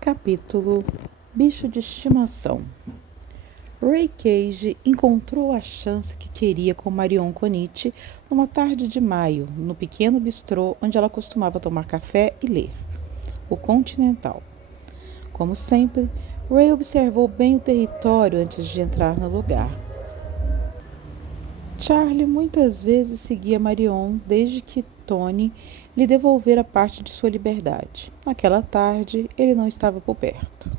Capítulo Bicho de Estimação. Ray Cage encontrou a chance que queria com Marion Conitt numa tarde de maio, no pequeno bistrô onde ela costumava tomar café e ler, o Continental. Como sempre, Ray observou bem o território antes de entrar no lugar. Charlie muitas vezes seguia Marion desde que Tony lhe devolvera parte de sua liberdade. Naquela tarde, ele não estava por perto.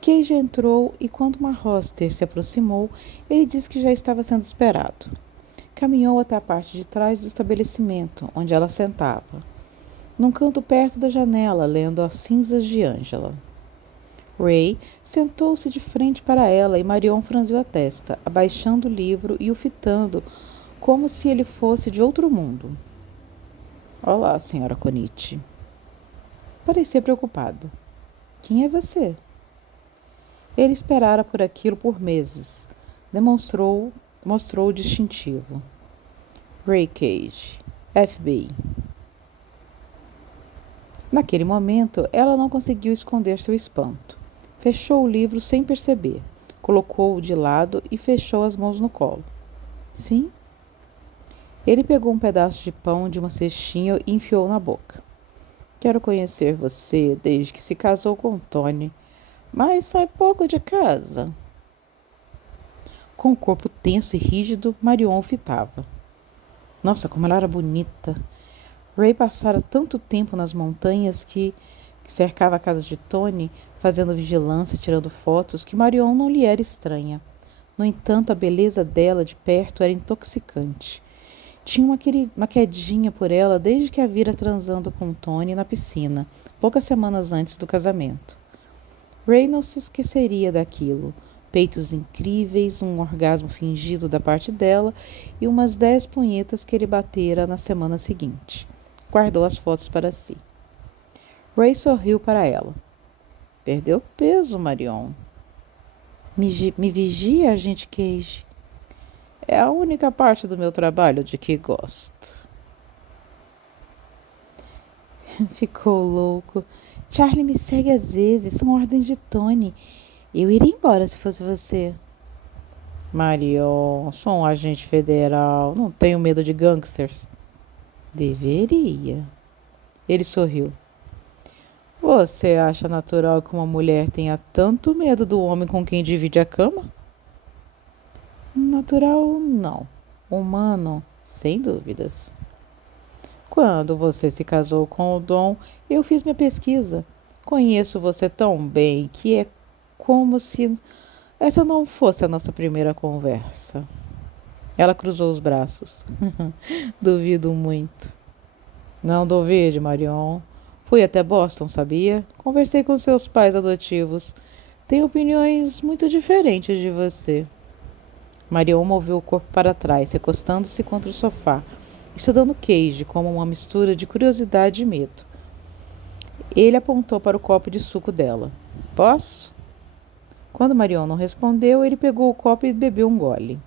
Cage entrou e, quando uma hóster se aproximou, ele disse que já estava sendo esperado. Caminhou até a parte de trás do estabelecimento, onde ela sentava, num canto perto da janela, lendo as cinzas de Angela. Ray sentou-se de frente para ela e Marion franziu a testa, abaixando o livro e o fitando, como se ele fosse de outro mundo. Olá, senhora Conitt. Parecia preocupado. Quem é você? Ele esperara por aquilo por meses. Mostrou o distintivo. Ray Cage, FBI. Naquele momento, ela não conseguiu esconder seu espanto. Fechou o livro sem perceber, colocou-o de lado e fechou as mãos no colo. Sim? Ele pegou um pedaço de pão de uma cestinha e enfiou na boca. Quero conhecer você desde que se casou com Tony, mas sai pouco de casa. Com o corpo tenso e rígido, Marion o fitava. Nossa, como ela era bonita! Ray passara tanto tempo nas montanhas que cercava a casa de Tony, fazendo vigilância e tirando fotos, que Marion não lhe era estranha. No entanto, a beleza dela de perto era intoxicante. Tinha uma quedinha por ela desde que a vira transando com Tony na piscina, poucas semanas antes do casamento. Ray não se esqueceria daquilo. Peitos incríveis, um orgasmo fingido da parte dela e umas 10 punhetas que ele batera na semana seguinte. Guardou as fotos para si. Ray sorriu para ela. Perdeu peso, Marion. Me vigia, agente Cage. É a única parte do meu trabalho de que gosto. Ficou louco. Charlie me segue às vezes, são ordens de Tony. Eu iria embora se fosse você. Marion, sou um agente federal, não tenho medo de gangsters. Deveria. Ele sorriu. Você acha natural que uma mulher tenha tanto medo do homem com quem divide a cama? Natural, não. Humano, sem dúvidas. Quando você se casou com o Dom, eu fiz minha pesquisa. Conheço você tão bem que é como se essa não fosse a nossa primeira conversa. Ela cruzou os braços. Duvido muito. Não duvide, Marion. Fui até Boston, sabia? Conversei com seus pais adotivos. Têm opiniões muito diferentes de você. Marion moveu o corpo para trás, recostando-se contra o sofá, estudando Cage como uma mistura de curiosidade e medo. Ele apontou para o copo de suco dela. Posso? Quando Marion não respondeu, ele pegou o copo e bebeu um gole.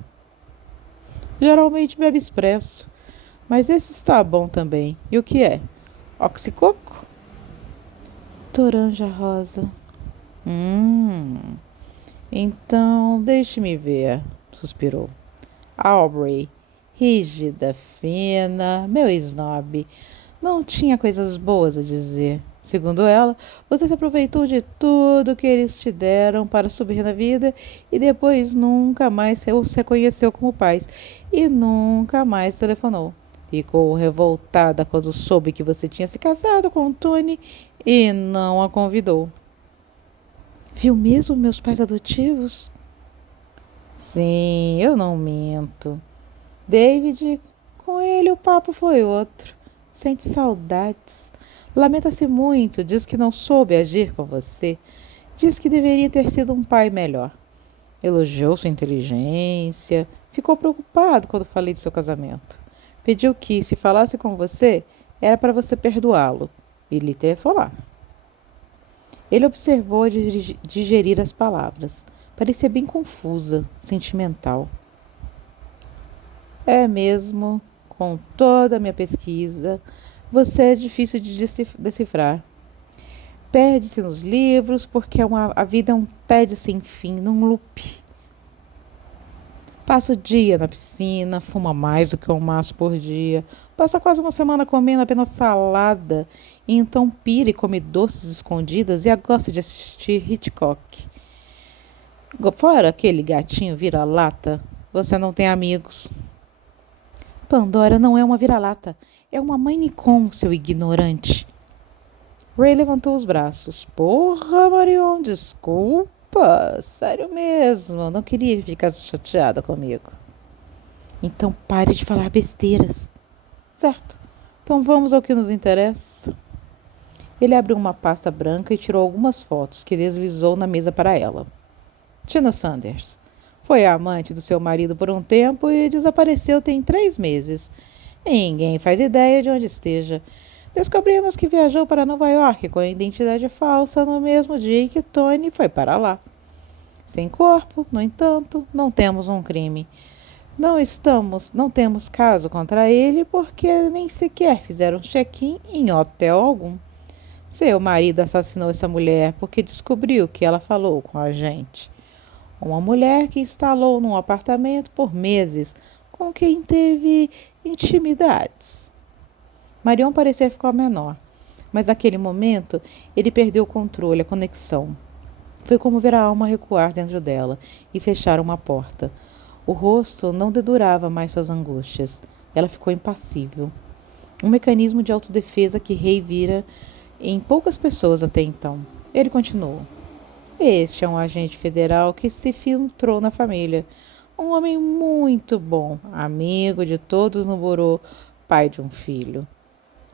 Geralmente bebe expresso, mas esse está bom também. E o que é? Oxicoco? Toranja rosa. Então, deixe-me ver, suspirou. Aubrey, rígida, fina, meu snob, não tinha coisas boas a dizer. Segundo ela, você se aproveitou de tudo que eles te deram para subir na vida e depois nunca mais se reconheceu como pais e nunca mais telefonou. Ficou revoltada quando soube que você tinha se casado com Tony e não a convidou. Viu mesmo meus pais adotivos? Sim, eu não minto. David, com ele o papo foi outro. Sente saudades. Lamenta-se muito, diz que não soube agir com você. Diz que deveria ter sido um pai melhor. Elogiou sua inteligência. Ficou preocupado quando falei do seu casamento. Pediu que, se falasse com você, era para você perdoá-lo e lhe telefonar. Ele observou digerir as palavras. Parecia bem confusa, sentimental. É mesmo, com toda a minha pesquisa, você é difícil de decifrar. Perde-se nos livros porque a vida é um tédio sem fim, num loop. Passa o dia na piscina, fuma mais do que um maço por dia, passa quase uma semana comendo apenas salada, e então pira e come doces escondidas e gosta de assistir Hitchcock. Fora aquele gatinho vira-lata, você não tem amigos. Pandora não é uma vira-lata, é uma Maine Coon, seu ignorante. Ray levantou os braços. Porra, Marion, desculpa. Sério mesmo, não queria ficar chateada comigo. Então pare de falar besteiras. Certo, então vamos ao que nos interessa. Ele abriu uma pasta branca e tirou algumas fotos que deslizou na mesa para ela. Tina Sanders foi a amante do seu marido por um tempo e desapareceu tem 3 meses. Ninguém faz ideia de onde esteja. Descobrimos que viajou para Nova York com a identidade falsa no mesmo dia em que Tony foi para lá. Sem corpo, no entanto, não temos um crime. Não temos caso contra ele porque nem sequer fizeram check-in em hotel algum. Seu marido assassinou essa mulher porque descobriu que ela falou com a gente. Uma mulher que instalou num apartamento por meses, com quem teve intimidades. Marion parecia ficar menor, mas naquele momento ele perdeu o controle, a conexão. Foi como ver a alma recuar dentro dela e fechar uma porta. O rosto não dedurava mais suas angústias. Ela ficou impassível. Um mecanismo de autodefesa que Ray vira em poucas pessoas até então. Ele continuou. Este é um agente federal que se filtrou na família. Um homem muito bom, amigo de todos no burô, pai de um filho.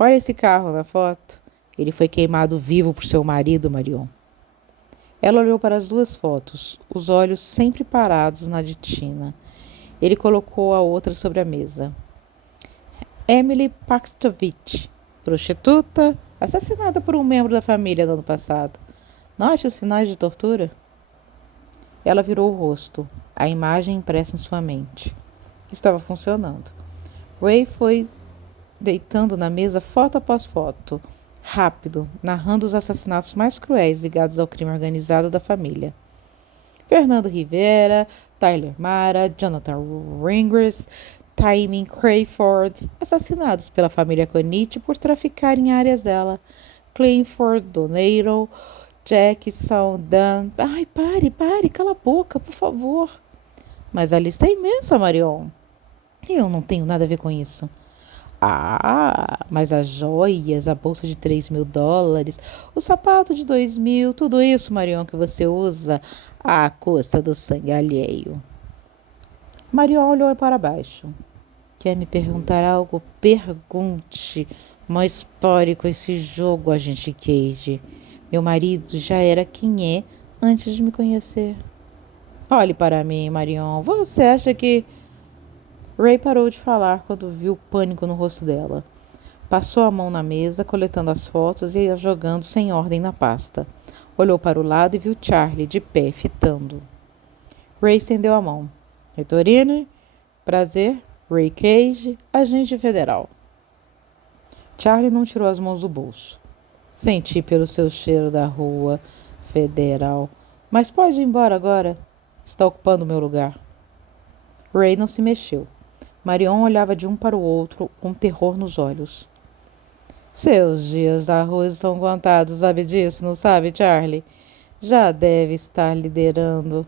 Olha esse carro na foto. Ele foi queimado vivo por seu marido, Marion. Ela olhou para as 2 fotos, os olhos sempre parados na de Tina. Ele colocou a outra sobre a mesa. Emily Paxtovich, prostituta, assassinada por um membro da família no ano passado. Note os sinais de tortura? Ela virou o rosto, a imagem impressa em sua mente. Estava funcionando. Ray foi deitando na mesa foto após foto, rápido, narrando os assassinatos mais cruéis ligados ao crime organizado da família. Fernando Rivera, Tyler Mara, Jonathan Ringres, Tymon Crayford, assassinados pela família Conite por traficar em áreas dela. Clifford Donato, Jackson Dunn. Ai, pare, cala a boca, por favor. Mas a lista é imensa, Marion. Eu não tenho nada a ver com isso. Ah, mas as joias, a bolsa de $3.000, o sapato de 2.000, tudo isso, Marion, que você usa à custa do sangue alheio. Marion olhou para baixo. Quer me perguntar algo? Pergunte. Mas pare com esse jogo, agente Cage. Meu marido já era quem é antes de me conhecer. Olhe para mim, Marion. Você acha que... Ray parou de falar quando viu o pânico no rosto dela. Passou a mão na mesa, coletando as fotos e as jogando sem ordem na pasta. Olhou para o lado e viu Charlie de pé, fitando. Ray estendeu a mão. Retorine, prazer, Ray Cage, agente federal. Charlie não tirou as mãos do bolso. Senti pelo seu cheiro da rua federal. Mas pode ir embora agora. Está ocupando o meu lugar. Ray não se mexeu. Marion olhava de um para o outro com terror nos olhos. Seus dias da rua estão contados, sabe disso, não sabe, Charlie? Já deve estar liderando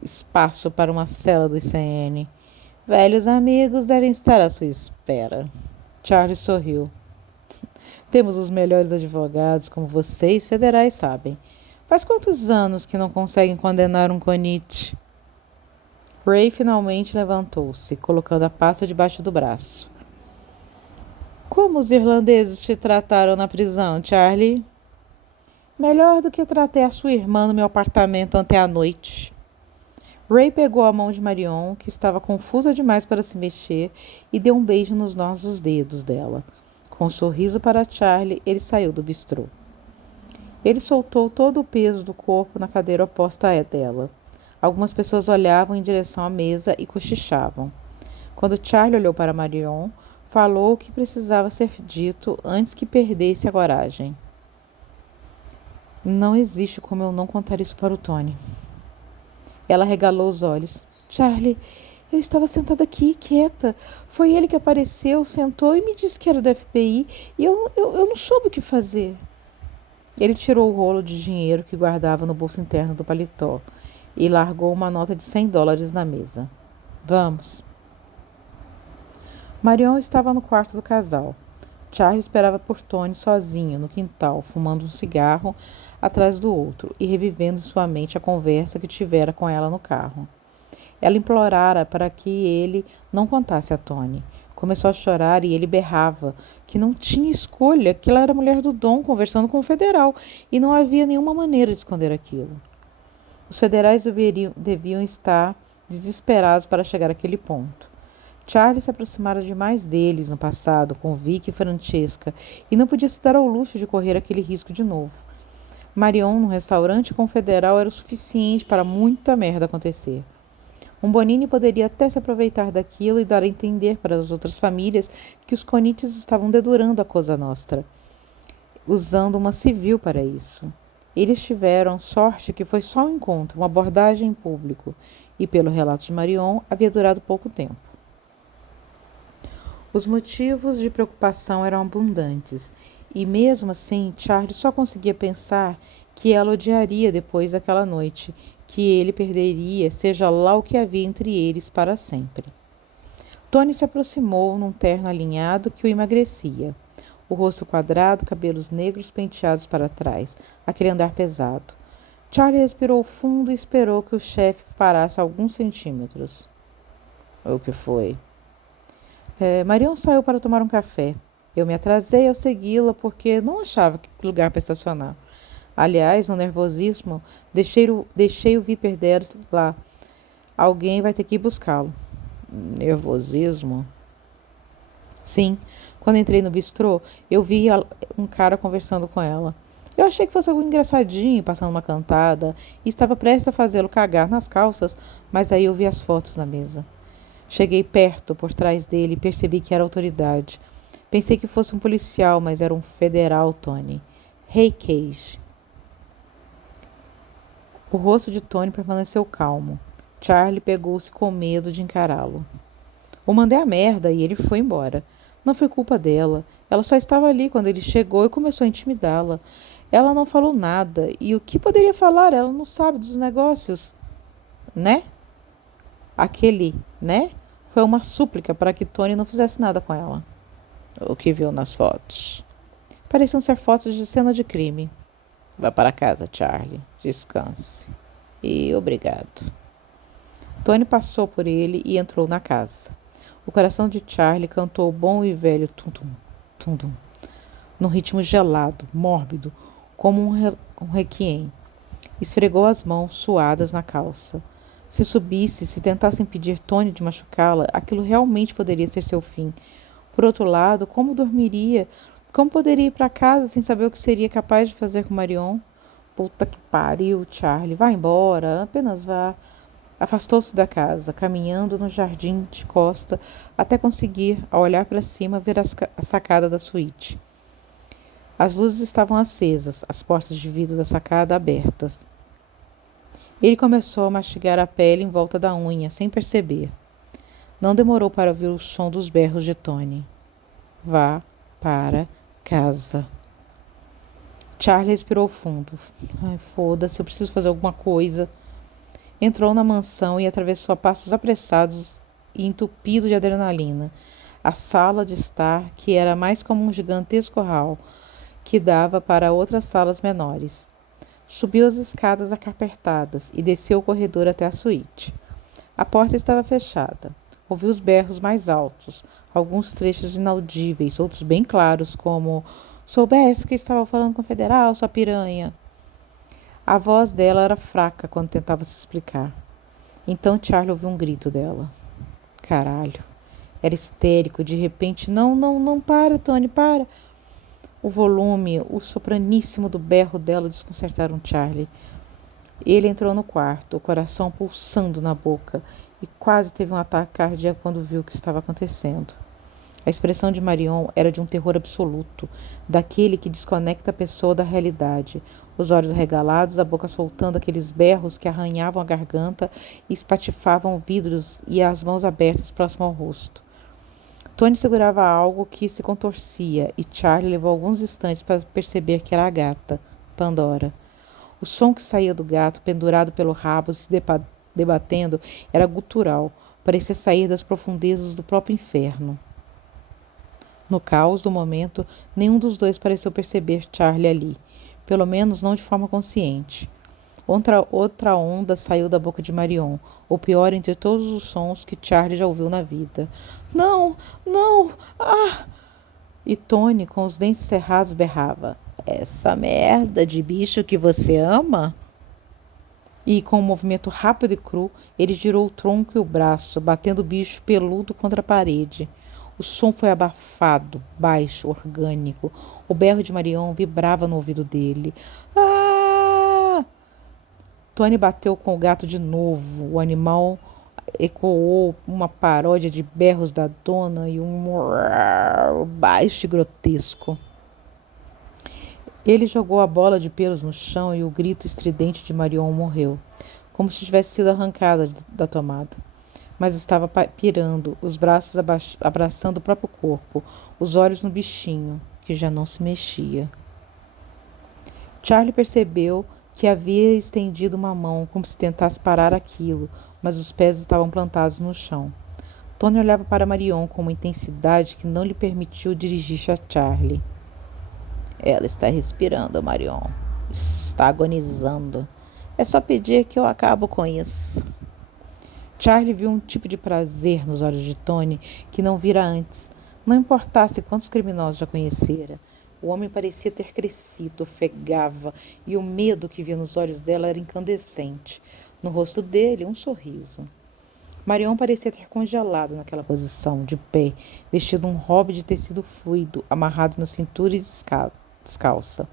espaço para uma cela do ICN. Velhos amigos devem estar à sua espera. Charlie sorriu. Temos os melhores advogados, como vocês, federais, sabem. Faz quantos anos que não conseguem condenar um conite? Ray finalmente levantou-se, colocando a pasta debaixo do braço. Como os irlandeses te trataram na prisão, Charlie? Melhor do que tratei a sua irmã no meu apartamento ontem à noite. Ray pegou a mão de Marion, que estava confusa demais para se mexer, e deu um beijo nos nós dos dedos dela. Com um sorriso para Charlie, ele saiu do bistrô. Ele soltou todo o peso do corpo na cadeira oposta à dela. Algumas pessoas olhavam em direção à mesa e cochichavam. Quando Charlie olhou para Marion, falou o que precisava ser dito antes que perdesse a coragem. Não existe como eu não contar isso para o Tony. Ela regalou os olhos. Charlie, eu estava sentada aqui, quieta. Foi ele que apareceu, sentou e me disse que era do FBI. E eu não soube o que fazer. Ele tirou o rolo de dinheiro que guardava no bolso interno do paletó e largou uma nota de $100 na mesa. Vamos. Marion estava no quarto do casal. Charlie esperava por Tony sozinho, no quintal, fumando um cigarro atrás do outro e revivendo em sua mente a conversa que tivera com ela no carro. Ela implorara para que ele não contasse a Tony. Começou a chorar e ele berrava que não tinha escolha, que ela era mulher do Dom conversando com o federal e não havia nenhuma maneira de esconder aquilo. Os federais deviam estar desesperados para chegar àquele ponto. Charlie se aproximara demais deles no passado, com Vic e Francesca, e não podia se dar ao luxo de correr aquele risco de novo. Marion, num restaurante com o federal, era o suficiente para muita merda acontecer. Um Bonini poderia até se aproveitar daquilo e dar a entender para as outras famílias que os Conites estavam dedurando a Cosa Nostra, usando uma civil para isso. Eles tiveram sorte que foi só um encontro, uma abordagem em público, e, pelo relato de Marion, havia durado pouco tempo. Os motivos de preocupação eram abundantes, e mesmo assim Charlie só conseguia pensar que ela odiaria depois daquela noite, que ele perderia, seja lá o que havia entre eles, para sempre. Tony se aproximou num terno alinhado que o emagrecia. O rosto quadrado, cabelos negros penteados para trás, aquele andar pesado. Charlie respirou fundo e esperou que o chefe parasse alguns centímetros. O que foi? Marion saiu para tomar um café. Eu me atrasei ao segui-la porque não achava que lugar para estacionar. Aliás, no nervosismo, deixei o Viper deles lá. Alguém vai ter que ir buscá-lo. Nervosismo? Sim. Quando entrei no bistrô, eu vi um cara conversando com ela. Eu achei que fosse algo engraçadinho, passando uma cantada, e estava prestes a fazê-lo cagar nas calças, mas aí eu vi as fotos na mesa. Cheguei perto, por trás dele, e percebi que era autoridade. Pensei que fosse um policial, mas era um federal, Tony. Ray Cage. O rosto de Tony permaneceu calmo. Charlie pegou-se com medo de encará-lo. O mandei a merda e ele foi embora. Não foi culpa dela. Ela só estava ali quando ele chegou e começou a intimidá-la. Ela não falou nada. E o que poderia falar? Ela não sabe dos negócios. Né? Aquele, né? Foi uma súplica para que Tony não fizesse nada com ela. O que viu nas fotos? Pareciam ser fotos de cena de crime. Vá para casa, Charlie. Descanse. E obrigado. Tony passou por ele e entrou na casa. O coração de Charlie cantou o bom e velho tum-tum, tum-tum, num ritmo gelado, mórbido, como um requiem. Esfregou as mãos suadas na calça. Se tentasse impedir Tony de machucá-la, aquilo realmente poderia ser seu fim. Por outro lado, como dormiria? Como poderia ir para casa sem saber o que seria capaz de fazer com Marion? Puta que pariu, Charlie. Vá embora, apenas vá. Afastou-se da casa, caminhando no jardim de costa até conseguir, ao olhar para cima, ver a sacada da suíte. As luzes estavam acesas, as portas de vidro da sacada abertas. Ele começou a mastigar a pele em volta da unha, sem perceber. Não demorou para ouvir o som dos berros de Tony. Vá para casa. Charlie respirou fundo. Ai, foda-se, eu preciso fazer alguma coisa. Entrou na mansão e atravessou a passos apressados e entupido de adrenalina. A sala de estar, que era mais como um gigantesco hall, que dava para outras salas menores. Subiu as escadas acarpetadas e desceu o corredor até a suíte. A porta estava fechada. Ouviu os berros mais altos, alguns trechos inaudíveis, outros bem claros, como soubesse que estava falando com o federal, sua piranha. A voz dela era fraca quando tentava se explicar. Então Charlie ouviu um grito dela. Caralho. Era histérico, de repente. Não, para, Tony, para. O volume, o sopraníssimo do berro dela desconcertaram Charlie. Ele entrou no quarto, o coração pulsando na boca, e quase teve um ataque cardíaco quando viu o que estava acontecendo. A expressão de Marion era de um terror absoluto, daquele que desconecta a pessoa da realidade. Os olhos arregalados, a boca soltando aqueles berros que arranhavam a garganta e espatifavam vidros e as mãos abertas próximo ao rosto. Tony segurava algo que se contorcia e Charlie levou alguns instantes para perceber que era a gata, Pandora. O som que saía do gato, pendurado pelo rabo, se debatendo, era gutural, parecia sair das profundezas do próprio inferno. No caos do momento, nenhum dos dois pareceu perceber Charlie ali, pelo menos não de forma consciente. Outra onda saiu da boca de Marion, o pior entre todos os sons que Charlie já ouviu na vida. Não, não, ah! E Tony, com os dentes cerrados, berrava: essa merda de bicho que você ama? E, com um movimento rápido e cru, ele girou o tronco e o braço, batendo o bicho peludo contra a parede. O som foi abafado, baixo, orgânico. O berro de Marion vibrava no ouvido dele. Ah! Tony bateu com o gato de novo. O animal ecoou uma paródia de berros da dona e um baixo e grotesco. Ele jogou a bola de pelos no chão e o grito estridente de Marion morreu, como se tivesse sido arrancada da tomada. Mas estava pirando, os braços abraçando o próprio corpo, os olhos no bichinho, que já não se mexia. Charlie percebeu que havia estendido uma mão, como se tentasse parar aquilo, mas os pés estavam plantados no chão. Tony olhava para Marion com uma intensidade que não lhe permitiu dirigir-se a Charlie. Ela está respirando, Marion. Está agonizando. É só pedir que eu acabo com isso. Charlie viu um tipo de prazer nos olhos de Tony que não vira antes. Não importasse quantos criminosos já conhecera. O homem parecia ter crescido, ofegava, e o medo que via nos olhos dela era incandescente. No rosto dele, um sorriso. Marion parecia ter congelado naquela posição, de pé, vestido um robe de tecido fluido, amarrado na cintura e descalça.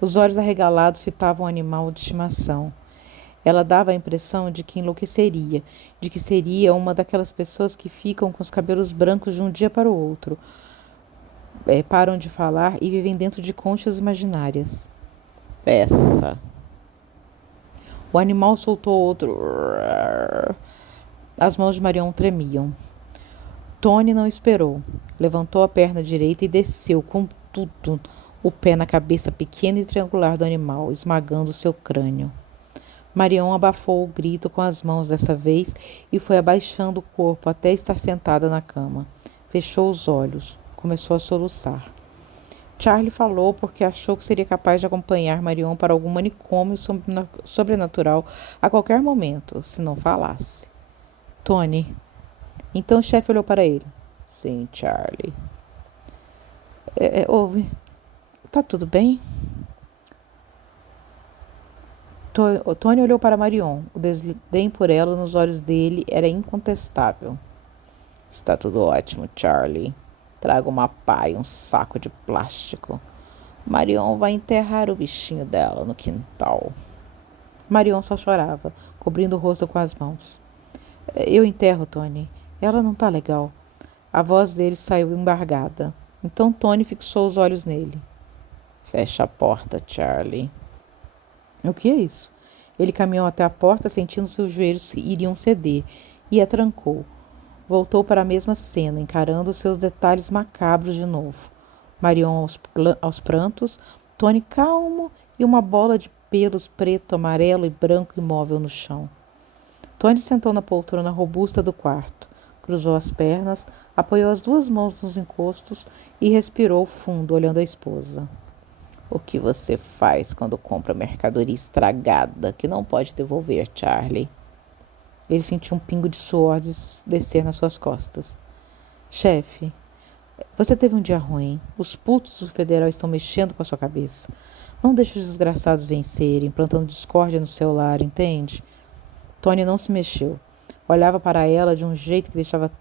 Os olhos arregalados fitavam o animal de estimação. Ela dava a impressão de que enlouqueceria, de que seria uma daquelas pessoas que ficam com os cabelos brancos de um dia para o outro, param de falar e vivem dentro de conchas imaginárias. Peça. O animal soltou outro. As mãos de Marion tremiam. Tony não esperou. Levantou a perna direita e desceu com tudo o pé na cabeça pequena e triangular do animal, esmagando seu crânio. Marion abafou o grito com as mãos dessa vez e foi abaixando o corpo até estar sentada na cama. Fechou os olhos. Começou a soluçar. Charlie falou porque achou que seria capaz de acompanhar Marion para algum manicômio sobrenatural a qualquer momento, se não falasse. Tony. Então o chefe olhou para ele. Sim, Charlie. Ouve. Tá tudo bem? Tony olhou para Marion. O desdém por ela nos olhos dele era incontestável. Está tudo ótimo, Charlie. Traga uma pá e um saco de plástico. Marion vai enterrar o bichinho dela no quintal. Marion só chorava, cobrindo o rosto com as mãos. Eu enterro, Tony. Ela não tá legal. A voz dele saiu embargada. Então Tony fixou os olhos nele. Fecha a porta, Charlie. O que é isso? Ele caminhou até a porta, sentindo seus joelhos iriam ceder, e a trancou. Voltou para a mesma cena, encarando os seus detalhes macabros de novo. Marion aos prantos, Tony calmo e uma bola de pelos preto, amarelo e branco imóvel no chão. Tony sentou na poltrona robusta do quarto, cruzou as pernas, apoiou as duas mãos nos encostos e respirou fundo, olhando a esposa. O que você faz quando compra mercadoria estragada que não pode devolver, Charlie? Ele sentiu um pingo de suor descer nas suas costas. Chefe, você teve um dia ruim. Os putos do federal estão mexendo com a sua cabeça. Não deixe os desgraçados vencerem, plantando discórdia no seu lar, entende? Tony não se mexeu. Olhava para ela de um jeito que deixava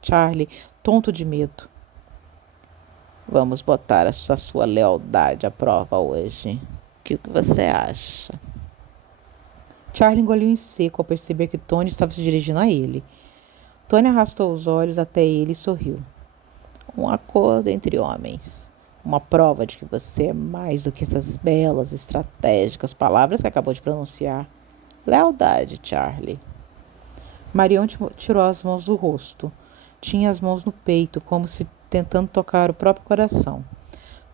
Charlie tonto de medo. Vamos botar a sua lealdade à prova hoje. O que você acha? Charlie engoliu em seco ao perceber que Tony estava se dirigindo a ele. Tony arrastou os olhos até ele e sorriu. Um acordo entre homens. Uma prova de que você é mais do que essas belas, estratégicas palavras que acabou de pronunciar. Lealdade, Charlie. Marion tirou as mãos do rosto. Tinha as mãos no peito, como se tentando tocar o próprio coração.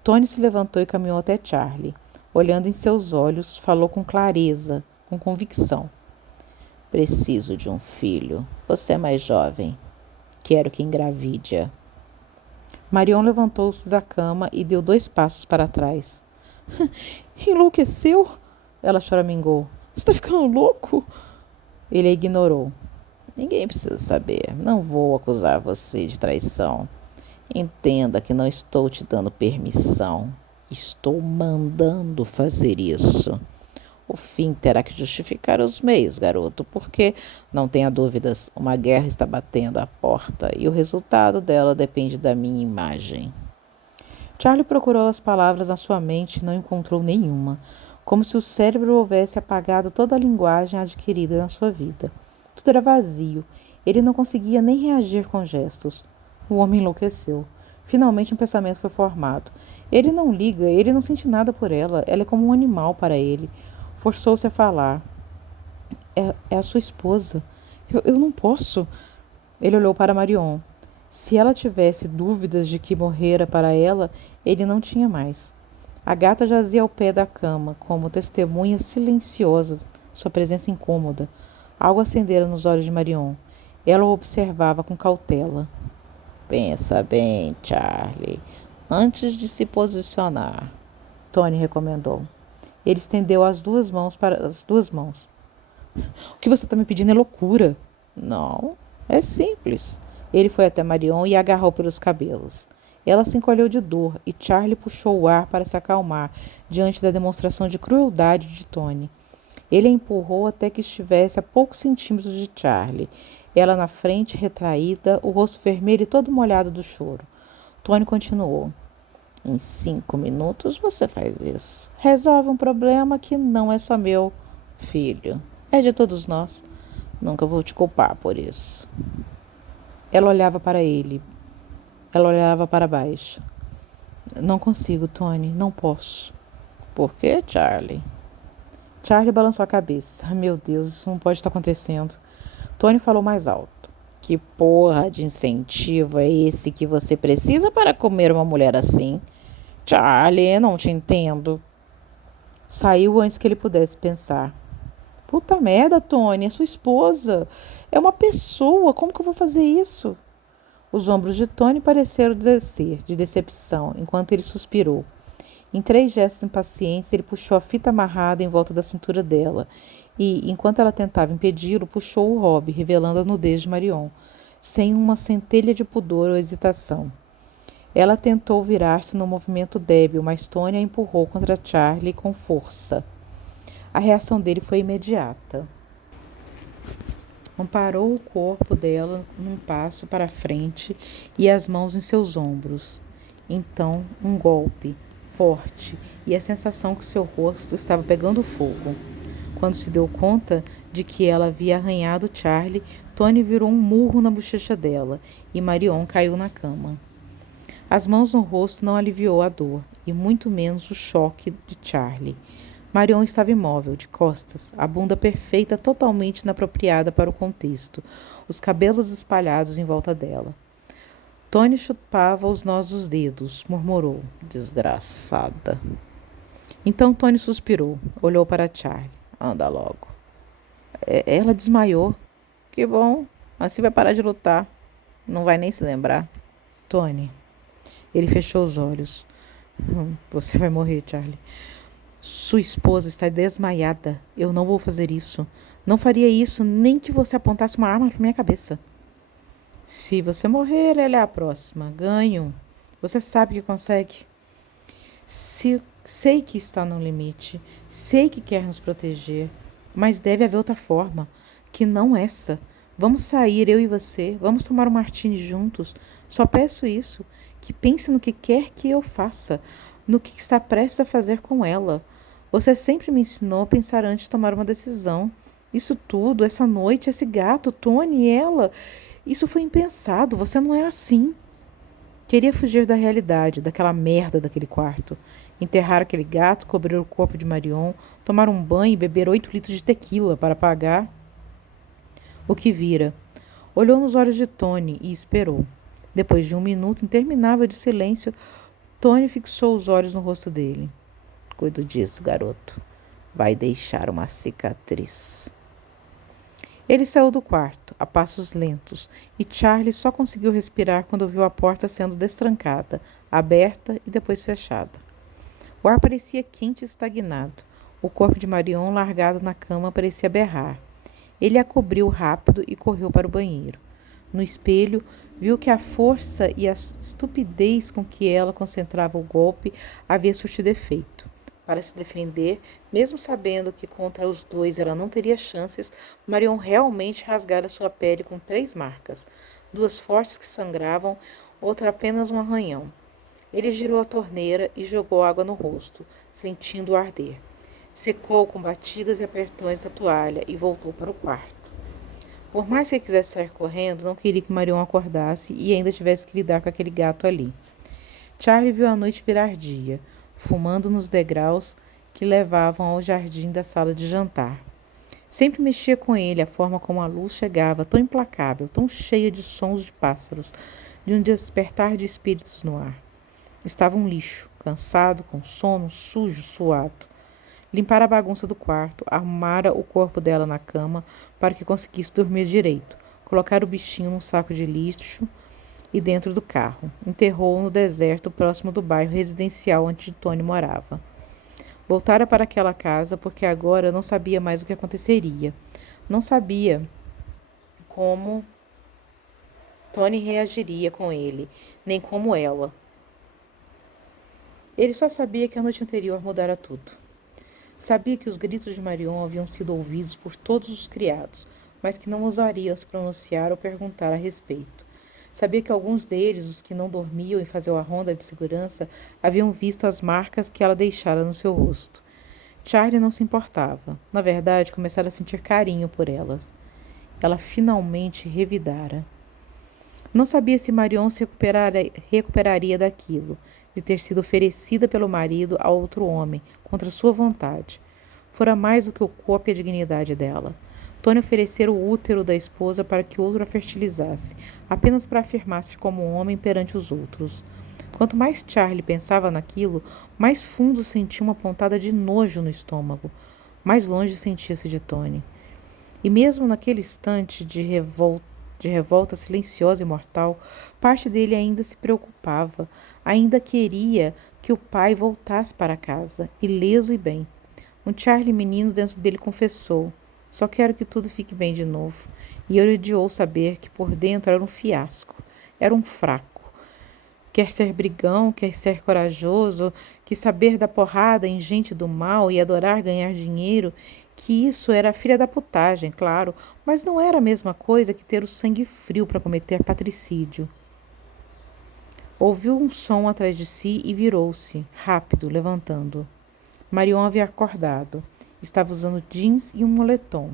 Tony se levantou e caminhou até Charlie. Olhando em seus olhos, falou com clareza, com convicção. Preciso de um filho. Você é mais jovem. Quero que engravide-a. Marion levantou-se da cama e deu 2 passos para trás. Enlouqueceu? Ela choramingou. Está ficando louco? Ele a ignorou. Ninguém precisa saber. Não vou acusar você de traição. Entenda que não estou te dando permissão. Estou mandando fazer isso. O fim terá que justificar os meios, garoto, porque, não tenha dúvidas, uma guerra está batendo à porta e o resultado dela depende da minha imagem. Charlie procurou as palavras na sua mente e não encontrou nenhuma, como se o cérebro houvesse apagado toda a linguagem adquirida na sua vida. Tudo era vazio. Ele não conseguia nem reagir com gestos. O homem enlouqueceu. Finalmente um pensamento foi formado. Ele não liga, ele não sente nada por ela. Ela é como um animal para ele. Forçou-se a falar. É a sua esposa. Eu não posso. Ele olhou para Marion. Se ela tivesse dúvidas de que morrera para ela, ele não tinha mais. A gata jazia ao pé da cama, como testemunha silenciosa, sua presença incômoda. Algo acendera nos olhos de Marion. Ela o observava com cautela. Pensa bem, Charlie, antes de se posicionar, Tony recomendou. Ele estendeu as duas mãos para as duas mãos. O que você está me pedindo é loucura. Não, é simples. Ele foi até Marion e a agarrou pelos cabelos. Ela se encolheu de dor e Charlie puxou o ar para se acalmar diante da demonstração de crueldade de Tony. Ele a empurrou até que estivesse a poucos centímetros de Charlie. Ela na frente, retraída, o rosto vermelho e todo molhado do choro. Tony continuou. Em 5 minutos você faz isso. Resolve um problema que não é só meu, filho. É de todos nós. Nunca vou te culpar por isso. Ela olhava para ele. Ela olhava para baixo. Não consigo, Tony. Não posso. Por quê, Charlie? Charlie balançou a cabeça. Meu Deus, isso não pode estar acontecendo. Tony falou mais alto. Que porra de incentivo é esse que você precisa para comer uma mulher assim? Charlie, não te entendo. Saiu antes que ele pudesse pensar. Puta merda, Tony, é sua esposa. É uma pessoa, como que eu vou fazer isso? Os ombros de Tony pareceram descer, de decepção, enquanto ele suspirou. Em 3 gestos impacientes, ele puxou a fita amarrada em volta da cintura dela e, enquanto ela tentava impedi-lo, puxou o robe, revelando a nudez de Marion, sem uma centelha de pudor ou hesitação. Ela tentou virar-se num movimento débil, mas Tony a empurrou contra Charlie com força. A reação dele foi imediata. Amparou o corpo dela num passo para a frente e as mãos em seus ombros. Então, um golpe, forte, e a sensação que seu rosto estava pegando fogo. Quando se deu conta de que ela havia arranhado Charlie, Tony virou um murro na bochecha dela e Marion caiu na cama. As mãos no rosto não aliviou a dor, e muito menos o choque de Charlie. Marion estava imóvel, de costas, a bunda perfeita totalmente inapropriada para o contexto, os cabelos espalhados em volta dela. Tony chupava os nós dos dedos, murmurou, desgraçada. Então Tony suspirou, olhou para Charlie. Anda logo. Ela desmaiou. Que bom, assim vai parar de lutar. Não vai nem se lembrar. Tony. Ele fechou os olhos. Você vai morrer, Charlie. Sua esposa está desmaiada. Eu não vou fazer isso. Não faria isso nem que você apontasse uma arma para minha cabeça. Se você morrer, ela é a próxima. Ganho. Você sabe que consegue. Sei que está no limite. Sei que quer nos proteger. Mas deve haver outra forma. Que não essa. Vamos sair, eu e você. Vamos tomar um martini juntos. Só peço isso. Que pense no que quer que eu faça. No que está prestes a fazer com ela. Você sempre me ensinou a pensar antes de tomar uma decisão. Isso tudo, essa noite, esse gato, Tony e ela. Isso foi impensado. Você não é assim. Queria fugir da realidade, daquela merda daquele quarto. Enterrar aquele gato, cobrir o corpo de Marion, tomar um banho e beber 8 litros de tequila para pagar o que vira. Olhou nos olhos de Tony e esperou. Depois de um minuto interminável de silêncio, Tony fixou os olhos no rosto dele. Cuido disso, garoto. Vai deixar uma cicatriz. Ele saiu do quarto, a passos lentos, e Charlie só conseguiu respirar quando viu a porta sendo destrancada, aberta e depois fechada. O ar parecia quente e estagnado. O corpo de Marion, largado na cama, parecia berrar. Ele a cobriu rápido e correu para o banheiro. No espelho, viu que a força e a estupidez com que ela concentrava o golpe havia surtido efeito. Para se defender, mesmo sabendo que contra os dois ela não teria chances, Marion realmente rasgara sua pele com 3 marcas, 2 fortes que sangravam, outra apenas um arranhão. Ele girou a torneira e jogou água no rosto, sentindo-o arder. Secou com batidas e apertões da toalha e voltou para o quarto. Por mais que quisesse sair correndo, não queria que Marion acordasse e ainda tivesse que lidar com aquele gato ali. Charlie viu a noite virar dia, fumando nos degraus que levavam ao jardim da sala de jantar. Sempre mexia com ele a forma como a luz chegava, tão implacável, tão cheia de sons de pássaros, de um despertar de espíritos no ar. Estava um lixo, cansado, com sono, sujo, suado. Limpara a bagunça do quarto, arrumara o corpo dela na cama para que conseguisse dormir direito, colocar o bichinho num saco de lixo e dentro do carro. Enterrou-o no deserto próximo do bairro residencial onde Tony morava. Voltara para aquela casa porque agora não sabia mais o que aconteceria. Não sabia como Tony reagiria com ele, nem como ela. Ele só sabia que a noite anterior mudara tudo. Sabia que os gritos de Marion haviam sido ouvidos por todos os criados, mas que não ousariam se pronunciar ou perguntar a respeito. Sabia que alguns deles, os que não dormiam e faziam a ronda de segurança, haviam visto as marcas que ela deixara no seu rosto. Charlie não se importava. Na verdade, começara a sentir carinho por elas. Ela finalmente revidara. Não sabia se Marion se recuperaria daquilo, de ter sido oferecida pelo marido a outro homem, contra sua vontade. Fora mais do que o corpo e a dignidade dela. Tony oferecera o útero da esposa para que outro a fertilizasse, apenas para afirmar-se como um homem perante os outros. Quanto mais Charlie pensava naquilo, mais fundo sentia uma pontada de nojo no estômago. Mais longe sentia-se de Tony. E mesmo naquele instante de revolta silenciosa e mortal, parte dele ainda se preocupava, ainda queria que o pai voltasse para casa, ileso e bem. Um Charlie menino dentro dele confessou: só quero que tudo fique bem de novo. E ele odiou saber que por dentro era um fiasco, era um fraco. Quer ser brigão, quer ser corajoso, quis saber da porrada em gente do mal e adorar ganhar dinheiro, que isso era filha da putagem, claro, mas não era a mesma coisa que ter o sangue frio para cometer patricídio. Ouviu um som atrás de si e virou-se, rápido, levantando. Marion havia acordado. Estava usando jeans e um moletom.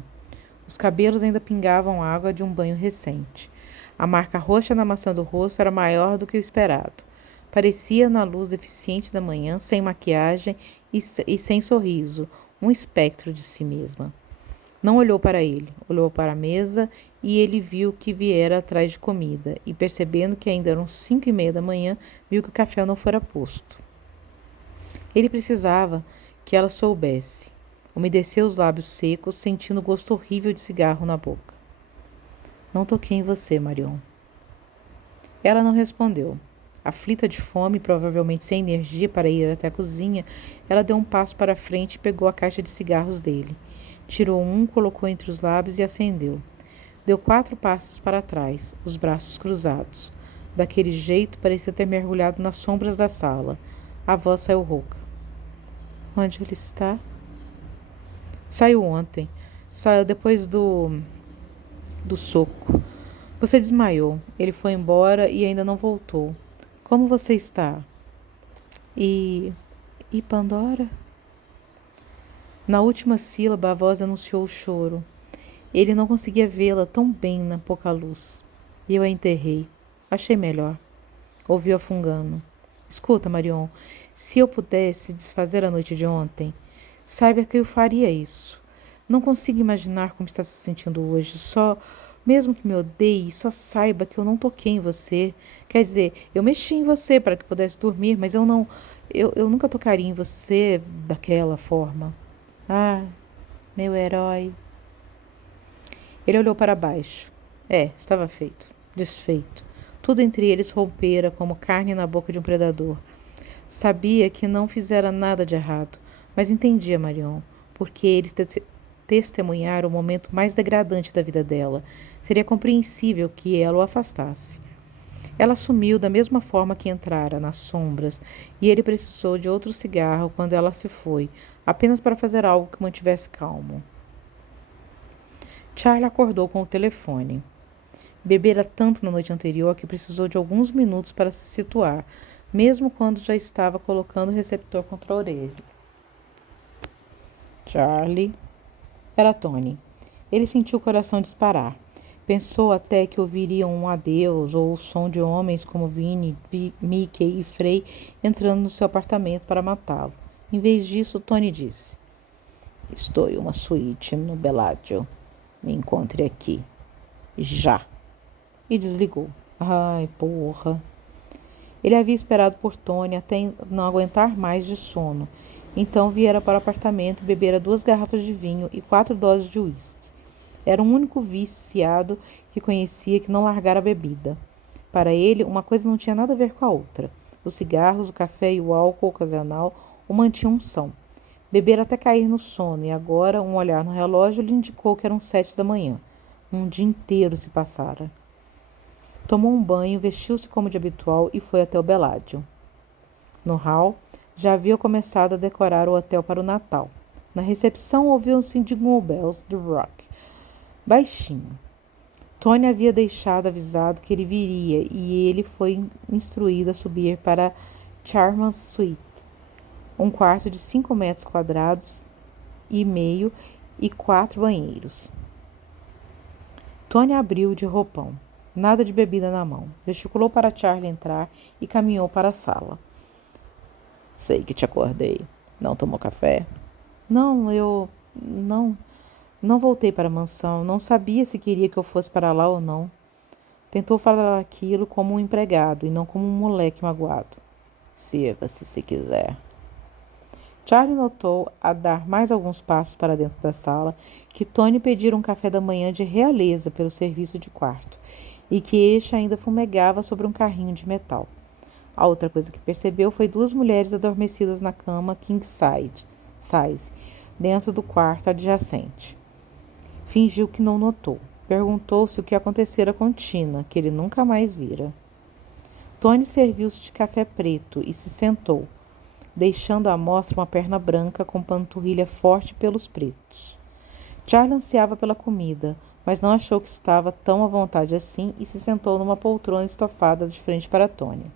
Os cabelos ainda pingavam água de um banho recente. A marca roxa na maçã do rosto era maior do que o esperado. Parecia, na luz deficiente da manhã, sem maquiagem e sem sorriso, um espectro de si mesma. Não olhou para ele, olhou para a mesa e ele viu que viera atrás de comida e, percebendo que ainda eram 5:30 da manhã, viu que o café não fora posto. Ele precisava que ela soubesse. Umedeceu os lábios secos, sentindo o gosto horrível de cigarro na boca. Não toquei em você, Marion. Ela não respondeu. Aflita de fome, provavelmente sem energia para ir até a cozinha, ela deu um passo para frente e pegou a caixa de cigarros dele. Tirou um, colocou entre os lábios e acendeu. Deu 4 passos para trás, os braços cruzados. Daquele jeito, parecia ter mergulhado nas sombras da sala. A voz saiu rouca. Onde ele está? Saiu ontem. Saiu depois do soco. Você desmaiou. Ele foi embora e ainda não voltou. Como você está? E Pandora? Na última sílaba, a voz anunciou o choro. Ele não conseguia vê-la tão bem na pouca luz. E eu a enterrei. Achei melhor. ouviu afungando. Escuta, Marion, se eu pudesse desfazer a noite de ontem, saiba que eu faria isso. Não consigo imaginar como está se sentindo hoje. Mesmo que me odeie, só saiba que eu não toquei em você. Quer dizer, eu mexi em você para que pudesse dormir, mas eu nunca tocaria em você daquela forma. Ah, meu herói. Ele olhou para baixo. Estava feito, desfeito. Tudo entre eles rompera como carne na boca de um predador. Sabia que não fizera nada de errado, mas entendia Marion, porque eles testemunharam o momento mais degradante da vida dela. Seria compreensível que ela o afastasse. Ela sumiu da mesma forma que entrara, nas sombras, e ele precisou de outro cigarro quando ela se foi, apenas para fazer algo que mantivesse calmo. Charlie acordou com o telefone. Bebera tanto na noite anterior que precisou de alguns minutos para se situar, mesmo quando já estava colocando o receptor contra a orelha. Charlie. Era Tony. Ele sentiu o coração disparar. Pensou até que ouviria um adeus ou o som de homens como Vinnie, Mickey e Frey entrando no seu apartamento para matá-lo. Em vez disso, Tony disse: Estou em uma suíte no Bellagio. Me encontre aqui. Já. E desligou. Ai, porra. Ele havia esperado por Tony até não aguentar mais de sono. Então viera para o apartamento e bebera 2 garrafas de vinho e 4 doses de uísque. Era o único viciado que conhecia que não largara a bebida. Para ele, uma coisa não tinha nada a ver com a outra. Os cigarros, o café e o álcool ocasional o mantinham são. Bebera até cair no sono e agora um olhar no relógio lhe indicou que eram 7 da manhã. Um dia inteiro se passara. Tomou um banho, vestiu-se como de habitual e foi até o Bellagio. No hall, já havia começado a decorar o hotel para o Natal. Na recepção ouviam-se Jingle Bells de Rock, baixinho. Tony havia deixado avisado que ele viria e ele foi instruído a subir para Charman's Suite, um quarto de 5 metros quadrados e meio e 4 banheiros. Tony abriu de roupão, nada de bebida na mão, gesticulou para Charlie entrar e caminhou para a sala. Sei que te acordei. Não tomou café? Não, eu... Não voltei para a mansão. Não sabia se queria que eu fosse para lá ou não. Tentou falar aquilo como um empregado e não como um moleque magoado. Sirva-se se quiser. Charlie notou, a dar mais alguns passos para dentro da sala, que Tony pedira um café da manhã de realeza pelo serviço de quarto e que este ainda fumegava sobre um carrinho de metal. A outra coisa que percebeu foi 2 mulheres adormecidas na cama king size, dentro do quarto adjacente. Fingiu que não notou. Perguntou-se o que acontecera com Tina, que ele nunca mais vira. Tony serviu-se de café preto e se sentou, deixando à mostra uma perna branca com panturrilha forte pelos pretos. Charlie ansiava pela comida, mas não achou que estava tão à vontade assim e se sentou numa poltrona estofada de frente para Tony.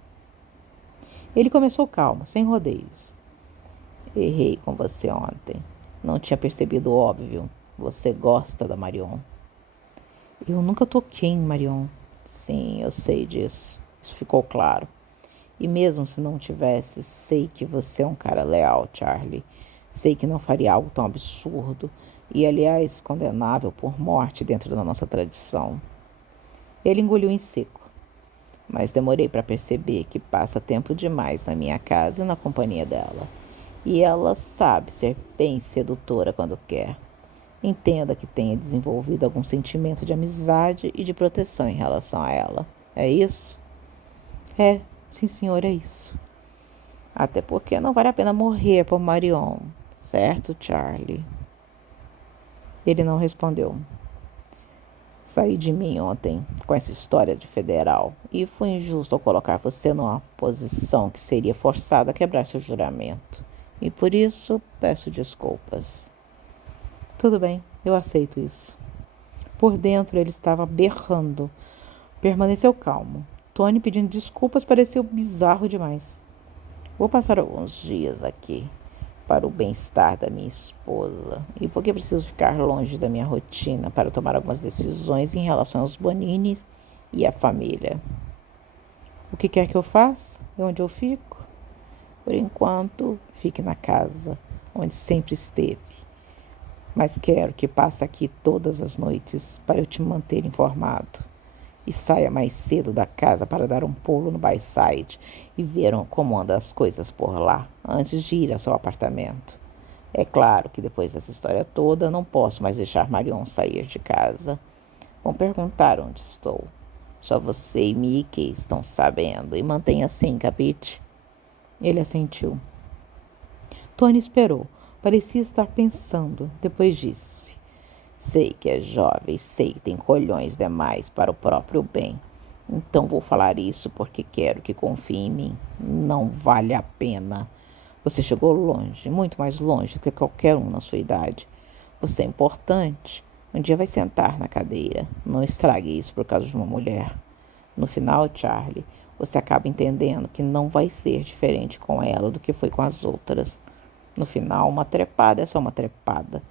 Ele começou calmo, sem rodeios. Errei com você ontem. Não tinha percebido o óbvio. Você gosta da Marion. Eu nunca toquei em Marion. Sim, eu sei disso. Isso ficou claro. E mesmo se não tivesse, sei que você é um cara leal, Charlie. Sei que não faria algo tão absurdo e, aliás, condenável por morte dentro da nossa tradição. Ele engoliu em seco. Mas demorei para perceber que passa tempo demais na minha casa e na companhia dela. E ela sabe ser bem sedutora quando quer. Entenda que tenha desenvolvido algum sentimento de amizade e de proteção em relação a ela. É isso? Sim, senhor, é isso. Até porque não vale a pena morrer por Marion, certo, Charlie? Ele não respondeu. Saí de mim ontem com essa história de federal e fui injusto ao colocar você numa posição que seria forçada a quebrar seu juramento. E por isso peço desculpas. Tudo bem, eu aceito isso. Por dentro ele estava berrando. Permaneceu calmo. Tony pedindo desculpas pareceu bizarro demais. Vou passar alguns dias aqui para o bem-estar da minha esposa e porque preciso ficar longe da minha rotina para tomar algumas decisões em relação aos Boninis e à família. O que quer que eu faça? E onde eu fico? Por enquanto, fique na casa onde sempre esteve. Mas quero que passe aqui todas as noites para eu te manter informado. E saia mais cedo da casa para dar um pulo no Bayside e ver como andam as coisas por lá, antes de ir ao seu apartamento. É claro que depois dessa história toda, não posso mais deixar Marion sair de casa. Vão perguntar onde estou. Só você e Mickey estão sabendo, e mantenha assim, capite? Ele assentiu. Tony esperou. Parecia estar pensando. Depois disse: sei que é jovem, sei que tem colhões demais para o próprio bem. Então vou falar isso porque quero que confie em mim. Não vale a pena. Você chegou longe, muito mais longe do que qualquer um na sua idade. Você é importante. Um dia vai sentar na cadeira. Não estrague isso por causa de uma mulher. No final, Charlie, você acaba entendendo que não vai ser diferente com ela do que foi com as outras. No final, uma trepada é só uma trepada.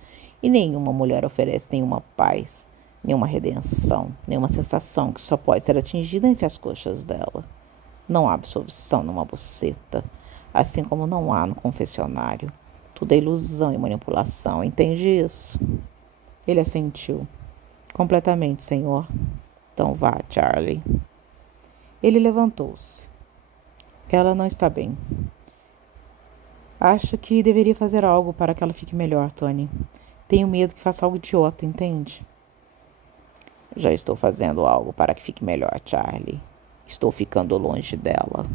E nenhuma mulher oferece nenhuma paz, nenhuma redenção, nenhuma sensação que só pode ser atingida entre as coxas dela. Não há absolvição numa buceta, assim como não há no confessionário. Tudo é ilusão e manipulação, entende isso? Ele assentiu. Completamente, senhor. Então vá, Charlie. Ele levantou-se. Ela não está bem. Acho que deveria fazer algo para que ela fique melhor, Tony. Tenho medo que faça algo idiota, entende? Já estou fazendo algo para que fique melhor, Charlie. Estou ficando longe dela.